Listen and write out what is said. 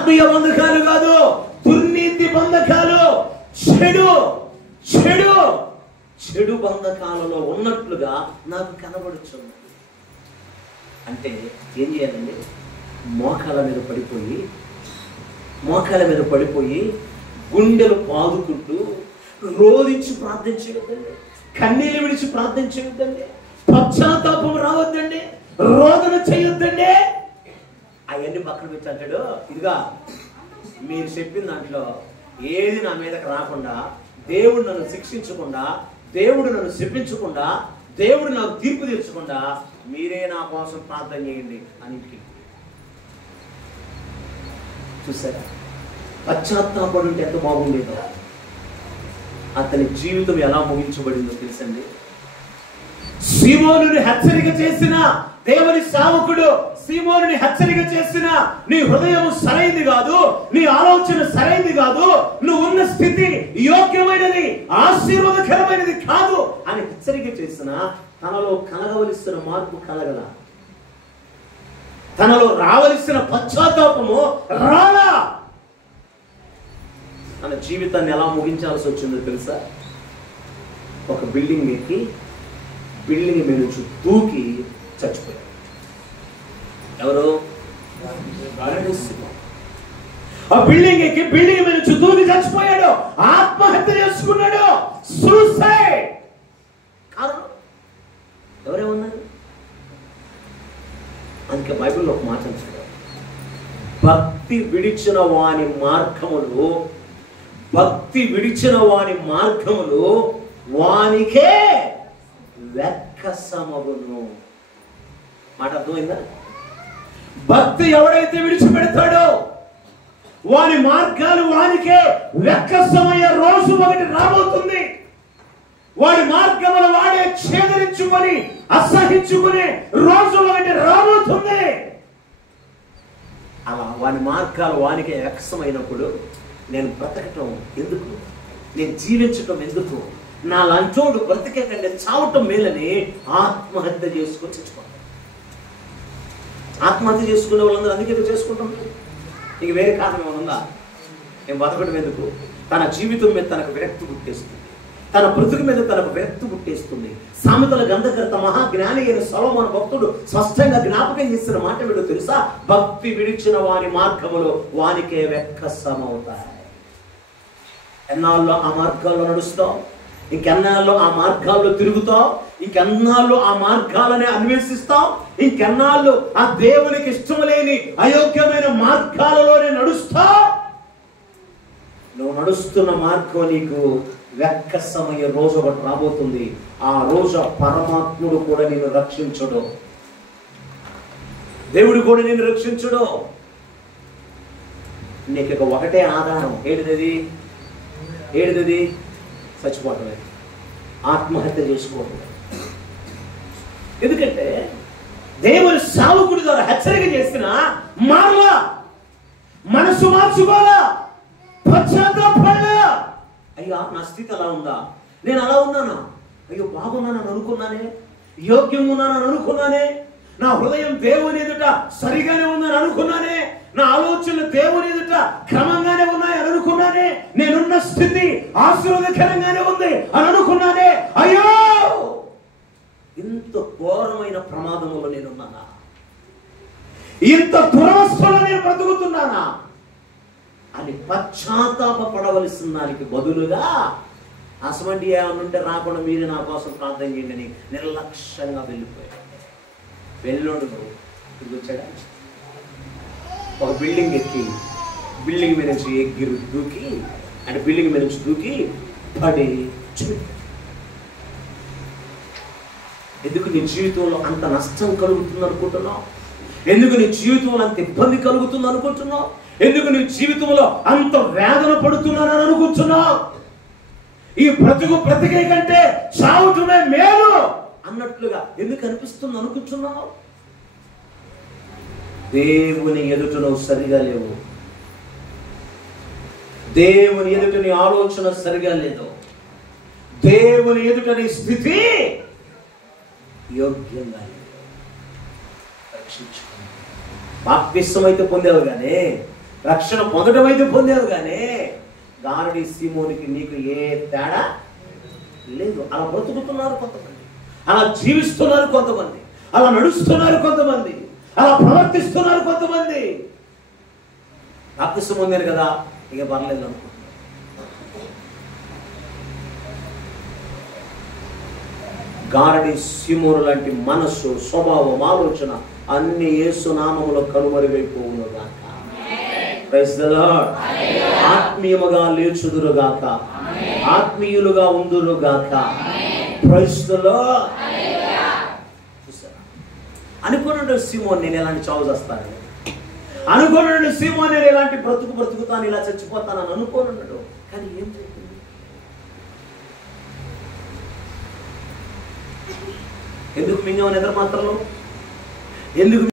ఆత్మీయ బంధకాలు కాదు, దుర్నీతి బంధకాలు, చెడు చెడు చెడు బంధకాలలో ఉన్నట్లుగా నాకు కనబడుచున్నది. అంటే ఏం చేయాలండి? మోకాల మీద పడిపోయి గుండెలు బాదుకుంటూ రోధించి ప్రార్థన చేయొద్దండి, కన్నీళ్ళు విడిచి ప్రార్థన చేయొద్దండి, పశ్చాత్తాపం రావద్దండి, రోదన చేయొద్దండి. అవన్నీ పక్కన పెట్టి అంటాడు, ఇదిగా మీరు చెప్పిన దాంట్లో ఏది నా మీదకి రాకుండా, దేవుడు నన్ను శిక్షించకుండా, దేవుడు నన్ను శిక్షించకుండా, దేవుడు నాకు తీర్పు తీర్చకుండా మీరే నా కోసం ప్రార్థన చేయండి అని ఇంటికి. చూసారా? పశ్చాత్తాపడుంటే ఎంత బాగుండేదో. అతని జీవితం ఎలా ముగించబడిందో తెలుసండి. సీమోనుని హెచ్చరిక చేసిన దేవుని సేవకుడు, సీమోనుని హెచ్చరిక చేసిన నీ హృదయం సరైనది కాదు, నీ ఆలోచన సరైనది కాదు, నువ్వు ఉన్న స్థితి యోగ్యమైనది, ఆశీర్వాదకరమైనది కాదు అని హెచ్చరిక చేసిన తనలో కలగవలసిన మార్పు కలగల, తనలో రావలసిన పశ్చాత్తాపము రాలా. తన జీవితాన్ని ఎలా ముగించాల్సి వచ్చిందో తెలుసా? ఒక బిల్డింగ్ ఎక్కి బిల్డింగ్ మీద నుంచి దూకి చచ్చిపోయాడు. ఎవరు? ఆ బిల్డింగ్ ఎక్కి బిల్డింగ్ మీద నుంచి దూకి చచ్చిపోయాడు, ఆత్మహత్య చేసుకున్నాడు. సూసైడ్. కారణం ఎవరేమన్నారు? అందుకే బైబిల్లో ఒక మాట అంటాడు, భక్తి విడిచిన వాని మార్గములు వానికే వెక్కసమగును. మాట అర్థమైందా? భక్తి ఎవడైతే విడిచిపెడతాడో వాని మార్గాలు వానికే వెక్కసమయ్యే రోజు ఒకటి రాబోతుంది. వాడి మార్గములు వాడే ఛేదరించుకొని అసహించుకునే రోజు ఒకటి రాబోతుంది. అలా వాని మార్గాలు వానికే వెక్కసమైనప్పుడు నేను బ్రతకటం ఎందుకు, నేను జీవించటం ఎందుకు, నా లంచోడు బ్రతికే కంటే చావటం మేలని ఆత్మహత్య చేసుకొని చచ్చిపోతాను. ఆత్మహత్య చేసుకునే వాళ్ళందరూ అందుకే చేసుకుంటాం. ఇంక వేరే కారణం ఏమైనా ఉందా? నేను బతకడం ఎందుకు? తన జీవితం మీద తనకు విరక్తి పుట్టేస్తుంది, తన బ్రతుకు మీద తనకు విరక్తి పుట్టేస్తుంది. సామెతల గ్రంథకర్త మహాజ్ఞాని అయిన సొలొమోను భక్తుడు స్పష్టంగా జ్ఞాపకం చేసిన మాట ఏమిటో తెలుసా? భక్తి విడిచిన వాని మార్గములు వానికే వెక్కసమవుతాయి. ఎన్నాళ్ళు ఆ మార్గాల్లో నడుస్తావు, ఇంకెన్నాళ్ళు ఆ మార్గాల్లో తిరుగుతావు, ఇంకెన్నాళ్ళు ఆ మార్గాలనే అన్వేషిస్తావు, ఇంకెన్నాళ్ళు ఆ దేవునికి ఇష్టం లేని అయోగ్యమైన మార్గాలలోనే నడుస్తావు. నువ్వు నడుస్తున్న మార్గం నీకు వెక్కసమయ్యే రోజు ఒకటి రాబోతుంది. ఆ రోజు పరమాత్ముడు కూడా నిన్ను రక్షించడు, దేవుడు కూడా నిన్ను రక్షించడు. నీకు ఇక ఒకటే ఆధారం. ఏడిది చచ్చిపోవటమే, ఆత్మహత్య చేసుకోవటమే. ఎందుకంటే దేవుని సేవకుడి ద్వారా హెచ్చరిక చేసిన మారలా, మనసు మార్చుకోవాలా, పశ్చాత్తాపడాలా. అయ్యా నా స్థితి అలా ఉందా, నేను అలా ఉన్నానా, అయ్యో బాగున్నానని అనుకున్నానే, యోగ్యంగా ఉన్నానని అనుకున్నానే, నా హృదయం దేవుని ఎదుట సరిగానే ఉందని అనుకున్నానే, నా ఆలోచనలు దేవుని ఎదుట క్రమంగానే ఉన్నాయని అనుకున్నానే, నేనున్న స్థితి ఆశీర్వాదకరంగానే ఉంది అని అనుకున్నానే. అయ్యో ఇంత ఘోరమైన ప్రమాదంలో నేనున్నానా, ఇంత దురవస్థలో నేను బ్రతుకుతున్నానా అని పశ్చాత్తాపడవలసిన దానికి బదులుగా అసమంటి ఏమనుంటే రాకుండా మీరు నా కోసం ప్రార్థన చేయండి అని నిర్లక్ష్యంగా వెళ్ళిపోయాడు. వెళ్ళోడు తిరిగి వచ్చాడా? ఒక బిల్డింగ్ ఎక్కి బిల్డింగ్ మీద నుంచి దూకి అంటే బిల్డింగ్ మీద నుంచి దూకి పడి ఎందుకు నీ జీవితంలో అంత నష్టం కలుగుతుంది అనుకుంటున్నావు? ఎందుకు నీ జీవితంలో అంత ఇబ్బంది కలుగుతుంది అనుకుంటున్నావు? ఎందుకు నీ జీవితంలో అంత వేదన పడుతున్నానని అనుకుంటున్నావు? ఈ బ్రతికే కంటే చావటమే మేలు అన్నట్లుగా ఎందుకు అనిపిస్తుంది అనుకుంటున్నావు? దేవుని ఎదుట నువ్వు సరిగా లేవు, దేవుని ఎదుట నీ ఆలోచన సరిగా లేదు, దేవుని ఎదుట నీ స్థితి యోగ్యంగా లేదు. రక్షించుకో. బాప్తిస్మం అయితే పొందావు కానీ రక్షణ పొందడం అయితే పొందావు, కానీ గారడి సీమోనికి నీకు ఏ తేడా లేదు. అలా బ్రతుకుతున్నారు కొంతమంది, అలా జీవిస్తున్నారు కొంతమంది, అలా నడుస్తున్నారు కొంతమంది, అలా ప్రవర్తిస్తున్నారు కొంతమంది. బాప్తిసం పొందారు కదా, ఇక పర్లేదు అనుకుంటున్నారు. గారడి సీమోను లాంటి మనస్సు, స్వభావం, ఆలోచన అన్ని యేసు నామములో కనుమరుగైపోవును గాక. Praise the lord. ఆత్మీయముగా లేచుదురు గాక, ఆత్మీయులుగా ఉందురు గాక. Praise the lord. అనుకున్నాడు సీమోన్ నేను ఎలాంటి చావు చేస్తాను, అనుకున్నాడు సీమోన్ నేను ఎలాంటి బ్రతుకుతాను, ఇలా చచ్చిపోతానని అనుకోనున్నాడు. కానీ ఏం జరిగింది? ఎందుకు మింగావు నిద్ర మాత్రలో? ఎందుకు